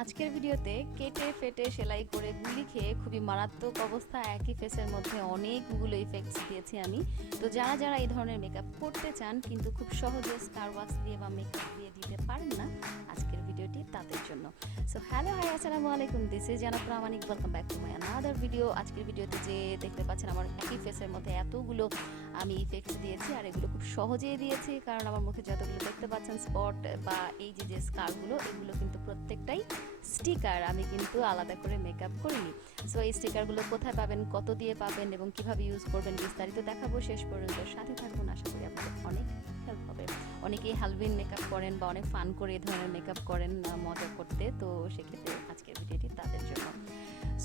আজকের ভিডিওতে কেটে ফেটে সেলাই করে গুলি খেয়ে খুবই মারাত্মক অবস্থা, একই ফেসের মধ্যে অনেকগুলো ইফেক্টস দিয়েছি আমি। তো যারা যারা এই ধরনের মেকআপ করতে চান কিন্তু খুব সহজে স্টার ওয়াক্স দিয়ে বা মেকআপ দিয়ে দিতে পারেন না, আজকের ভিডিওটি তাদের জন্য। সো হ্যালো, হাই, আসসালামু আলাইকুম, this is Jannat Pramanik, welcome back to my another video. আজকের ভিডিওতে যে দেখতে পাচ্ছেন আমার একই ফেসের মধ্যে এতগুলো আমি ইফেক্টস দিয়েছি, আর এগুলো খুব সহজেই দিয়েছি কারণ আমার মুখে যতগুলো দেখতে পাচ্ছেন স্পট বা এই যে স্কারগুলো, এগুলো কিন্তু প্রত্যেকটাই স্টিকার, আমি কিন্তু আলাদা করে মেকআপ করিনি। সো এই স্টিকারগুলো কোথায় পাবেন, কত দিয়ে পাবেন এবং কিভাবে ইউজ করবেন বিস্তারিত দেখাবো। শেষ পর্যন্ত সাথে থাকুন, আশা করি আপনাদের অনেক হেল্প হবে। অনেকেই হ্যালোউইন মেকআপ করেন বা অনেক ফান করে এই ধরনের মেকআপ করেন মজা করতে, তো সেক্ষেত্রে আজকের ভিডিওটি তাদের জন্য।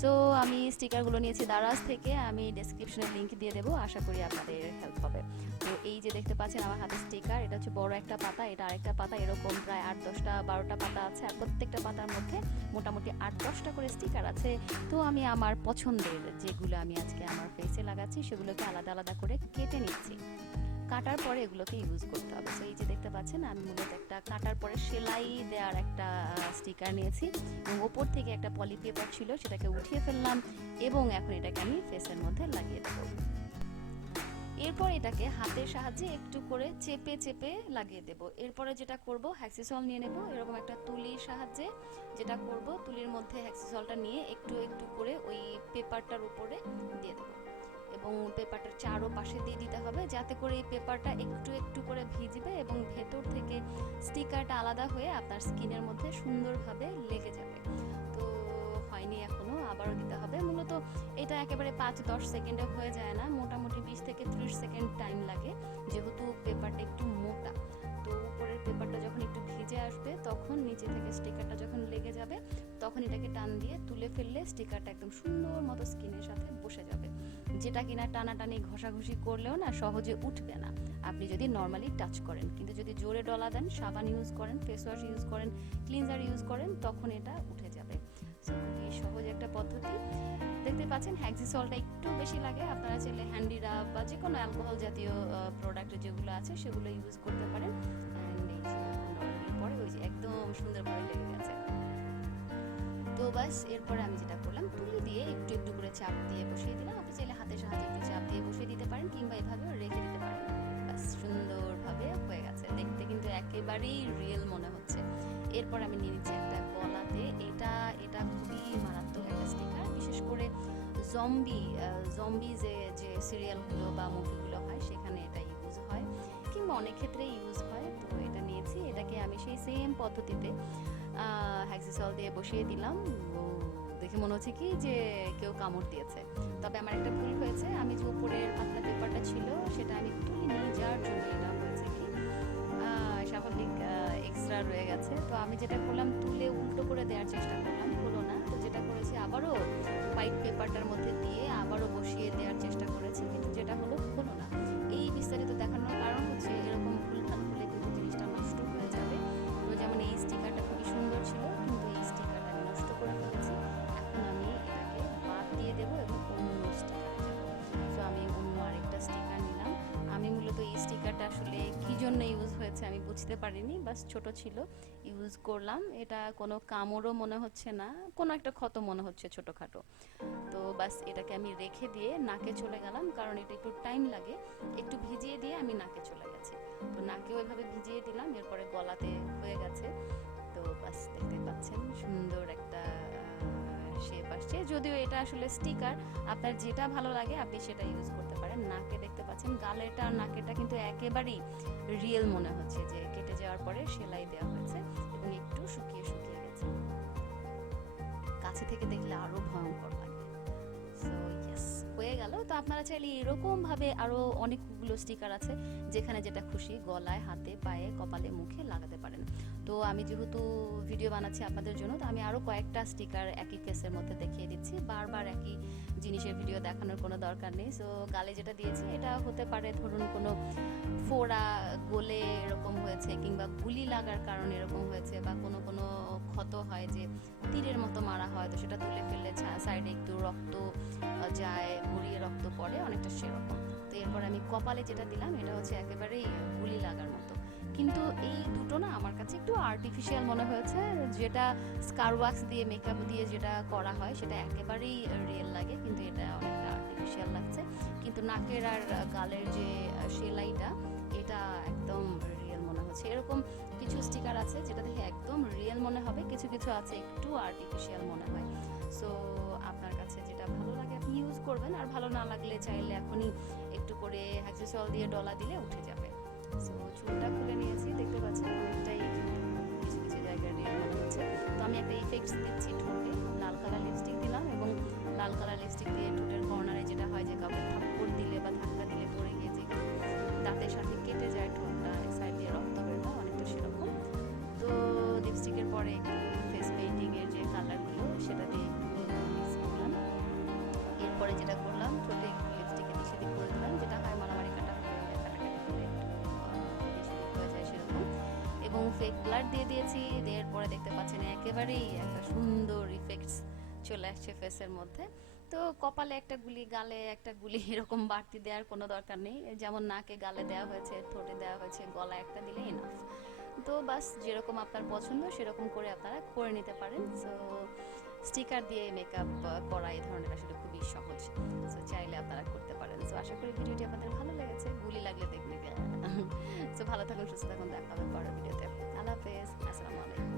সো আমি স্টিকারগুলো নিয়েছি দারাজ থেকে, আমি ডেসক্রিপশনে লিঙ্ক দিয়ে দেবো, আশা করি আপনাদের হেল্প হবে। তো এই যে দেখতে পাচ্ছেন আমার হাতে স্টিকার, এটা হচ্ছে বড় একটা পাতা, এটা আরেকটা পাতা, এরকম প্রায় 8-10টা 12টা পাতা আছে, আর প্রত্যেকটা পাতার মধ্যে মোটামুটি 8-10টা করে স্টিকার আছে। তো আমি আমার পছন্দের যেগুলো আমি আজকে আমার ফেসে লাগাচ্ছি সেগুলোকে আলাদা আলাদা করে কেটে নিচ্ছি। কাটার পরে এগুলোকে ইউজ করতে হবে। তো এই যে দেখতে পাচ্ছেন আমি মূলত একটা কাটার পরে সেলাই দেওয়ার একটা স্টিকার নিয়েছি এবং ওপর থেকে একটা পলি পেপার ছিল সেটাকে উঠিয়ে ফেললাম এবং এখন এটাকে আমি ফেসের মধ্যে লাগিয়ে দেবো। এরপর এটাকে হাতের সাহায্যে একটু করে চেপে চেপে লাগিয়ে দেব। এরপরে যেটা করব, হ্যাক্সিসল নিয়ে নেব, এরকম একটা তুলির সাহায্যে যেটা করব, তুলির মধ্যে হ্যাক্সিসলটা নিয়ে একটু একটু করে ওই পেপারটার উপরে দিয়ে দেবো এবং পেপারটার চারো পাশে দিয়ে দিতে হবে যাতে করে এই পেপারটা একটু একটু করে ভিজবে এবং ভেতর থেকে স্টিকারটা আলাদা হয়ে আপনার স্কিনের মধ্যে সুন্দরভাবে লেগে যাবে। তো হয়নি এখনো, আবারও দিতে হবে। মূলত এটা একেবারে 5-10 সেকেন্ডে হয়ে যায় না, মোটামুটি 20 থেকে 30 সেকেন্ড টাইম লাগে, যেহেতু পেপারটা একটু মোটা। তো উপরের পেপারটা যখন একটু ভিজে আসবে তখন নিচে থেকে স্টিকারটা যখন লেগে যাবে তখন এটাকে টান দিয়ে তুলে ফেললে স্টিকারটা একদম সুন্দর মতো স্কিনের সাথে বসে যাবে, যেটা কিনা টানাটানি ঘষাঘষি করলেও না সহজে উঠবে না আপনি যদি নর্মালি টাচ করেন। কিন্তু যদি জোরে ডলা দেন, সাবান ইউজ করেন, ফেস ওয়াশ ইউজ করেন, ক্লিনজার ইউজ করেন, তখন এটা উঠে যাবে। সো খুবই সহজ একটা পদ্ধতি। দেখতে পাচ্ছেন হ্যাক্সিসলটা একটু বেশি লাগে, আপনারা চাইলে হ্যান্ডিরা বা যে কোনো অ্যালকোহল জাতীয় প্রোডাক্ট যেগুলো আছে সেগুলো ইউজ করতে পারেন। পরে ওই যে একদম সুন্দরভাবে লেগে গেছে। তো বাস এরপরে আমি যেটা করলাম, তুলি দিয়ে একটু একটু করে চাপ দিয়ে বসিয়ে দিলাম। আপনি চাইলে হাতের সাহায্যে একটু চাপ দিয়ে বসিয়ে দিতে পারেন কিংবা এভাবেও রেখে দিতে পারেন। বাস সুন্দরভাবে হয়ে গেছে, দেখতে কিন্তু একেবারেই রিয়েল মনে হচ্ছে। এরপর আমি নিয়ে নিচ্ছি একটা গলাতে, এটা এটা খুবই মারাত্মক একটা স্টিকার, বিশেষ করে জম্বি যে সিরিয়ালগুলো বা মুভিগুলো হয় সেখানে এটা ইউজ হয় কিংবা অনেক ক্ষেত্রে ইউজ হয়। তো এটা নিয়েছি, এটাকে আমি সেই সেম পদ্ধতিতে হ্যাক্সিসল দিয়ে বসিয়ে দিলাম। দেখে মনে হচ্ছে কি যে কেউ কামড় দিয়েছে, তবে আমার একটা ভুল হয়েছে, আমি যে উপরের পাতলা পেপারটা ছিল সেটা আমি তুলিনি, যার জন্য এটা হয়েছে কি স্বাভাবিক এক্সট্রা রয়ে গেছে। তো আমি যেটা করলাম, তুলে উল্টো করে দেওয়ার চেষ্টা করলাম, হলো না। তো যেটা করেছি, আবারও হোয়াইট পেপারটার মধ্যে দিয়ে আবারও বসিয়ে দেওয়ার চেষ্টা করেছি, কিন্তু যেটা হলো না। এই বিস্তারিত দেখানোর কারণ হচ্ছে এরকম ভুলভাল হলে কিন্তু জিনিসটা নষ্ট হয়ে যাবে। তো যেমন এই স্টিকারটা খুবই সুন্দর ছিল, কিন্তু এই স্টিকারটা আমি নষ্ট করে ফেলেছি। এখন আমি এটাকে বাদ দিয়ে দেবো এবং অন্য স্টিকারে যাবো। তো আমি অন্য আরেকটা স্টিকার নিলাম। আমি মূলত এই স্টিকারটা আসলে কী জন্য ইউজ হয়েছে আমি বুঝতে পারিনি, বাস ছোট ছিল ইউজ করলাম। এটা কোনো কামড়ও মনে হচ্ছে না, কোনো একটা ক্ষত মনে হচ্ছে ছোটোখাটো। তো বাস এটাকে আমি রেখে দিয়ে নাকে চলে গেলাম, কারণ এটা একটু টাইম লাগে। একটু ভিজিয়ে দিয়ে আমি নাকে চলে গেছি, তো নাকেও এভাবে ভিজিয়ে দিলাম, এরপরে গলাতে হয়ে গেছে। তো বাস দেখতে পাচ্ছেন সুন্দর একটা শেপ আসছে। যদিও এটা আসলে স্টিকার, আপনার যেটা ভালো লাগে আপনি সেটা ইউজ করতে পারেন। নাকে দেখতে পাচ্ছেন গালেটা আর নাকেটা কিন্তু একেবারেই রিয়েল মনে হচ্ছে, যে কেটে যাওয়ার পরে সেলাই দেওয়া হয়েছে এবং একটু শুকিয়ে শুকিয়ে গেছে। কাছে থেকে দেখলে আরো ভয়ঙ্কর লাগে। সো ইয়েস, হয়ে গেল। তো আপনারা চাইলে এরকমভাবে আরও অনেকগুলো স্টিকার আছে, যেখানে যেটা খুশি গলায়, হাতে, পায়ে, কপালে, মুখে লাগাতে পারেন। তো আমি যেহেতু ভিডিও বানাচ্ছি আপনাদের জন্য, তো আমি আরও কয়েকটা স্টিকার একই ফেসের মধ্যে দেখিয়ে দিচ্ছি, বারবার একই জিনিসের ভিডিও দেখানোর কোনো দরকার নেই। সো গালে যেটা দিয়েছি এটা হতে পারে ধরুন কোনো ফোড়া গলে এরকম হয়েছে, কিংবা গুলি লাগার কারণে এরকম হয়েছে, বা কোনো কোনো ক্ষত হয় যে তীরের মতো মারা হয়, তো সেটা তুলে ফেললে সাইডে একটু রক্ত যায়, গড়িয়ে রক্ত পড়ে, অনেকটা সেরকম। তো এরপর আমি কপালে যেটা দিলাম এটা হচ্ছে একেবারেই গুলি লাগার মতো, কিন্তু এই দুটো না আমার কাছে একটু আর্টিফিশিয়াল মনে হয়েছে। যেটা স্কার ওয়াক্স দিয়ে মেকআপ দিয়ে যেটা করা হয় সেটা একেবারেই রিয়েল লাগে, কিন্তু এটা অনেকটা আর্টিফিশিয়াল লাগছে। কিন্তু নাকের আর গালের যে সেলাইটা এটা একদম রিয়েল মনে হচ্ছে। এরকম কিছু স্টিকার আছে যেটা দেখে একদম রিয়েল মনে হবে, কিছু কিছু আছে একটু আর্টিফিশিয়াল মনে হয়। সো আপনার কাছে যেটা ভালো লাগে আপনি ইউজ করবেন, আর ভালো না লাগলে চাইলে এখনই একটু করে হ্যাক্সিসল দিয়ে ডলা দিলে উঠে যাবে। সো চুলটা খুলে নিয়েছি, দেখতে পাচ্ছেন অনেকটাই কিছু কিছু জায়গায় রিয়েল মনে হচ্ছে। তো আমি একটা ইফেক্টস দিচ্ছি ঠোঁটে, লাল কালার লিপস্টিক দিলাম এবং লাল কালার লিপস্টিক দিয়ে ঠোঁটের কর্নারে যেটা হয় যে কাউকে থাপ্পড় দিলে বা ধাক্কা দিলে পড়ে গিয়ে যে দাঁতের সাথে কেটে যায় ঠোঁটটা, এক সাইড দিয়ে রক্ত বের হয়, অনেকটা সেরকম। তো লিপস্টিকের পরে একটু ফেস পেইন্টিংয়ের যে কালারগুলো সেটা দিয়ে মিক্স করলাম। এরপরে যেটা করলাম ঠোঁটে একটু লিপস্টিকে দিক সেদিক করে দিলাম, যেটা হয় মারামারি কাটাকাটি করে হয়ে যায় সেরকম। এবং ফেক ব্লাড দিয়ে দিয়েছি, দেওয়ার পরে দেখতে পাচ্ছেন একেবারেই একটা সুন্দর ইফেক্টস চলে আসছে ফেসের মধ্যে। তো কপালে একটা গুলি, গালে একটা গুলি, এরকম বাড়তি দেওয়ার কোনো দরকার নেই। যেমন নাকে গালে দেওয়া হয়েছে, ঠোঁটে দেওয়া হয়েছে, গলায় একটা দিলে ইনাফ। তো বাস যেরকম আপনার পছন্দ সেরকম করে আপনারা করে নিতে পারেন। সো স্টিকার দিয়ে মেকআপ করা এই ধরনের আসলে খুবই সহজ। সো চাইলে আপনারা করতে পারেন। সো আশা করি ভিডিওটি আপনাদের ভালো লেগেছে, গুলি লাগলে দেখবে। সো ভালো থাকুন, সুস্থ থাকুন, দেখা হবে পরের ভিডিওতে। আল্লাহ হাফেজ, আসসালামু আলাইকুম।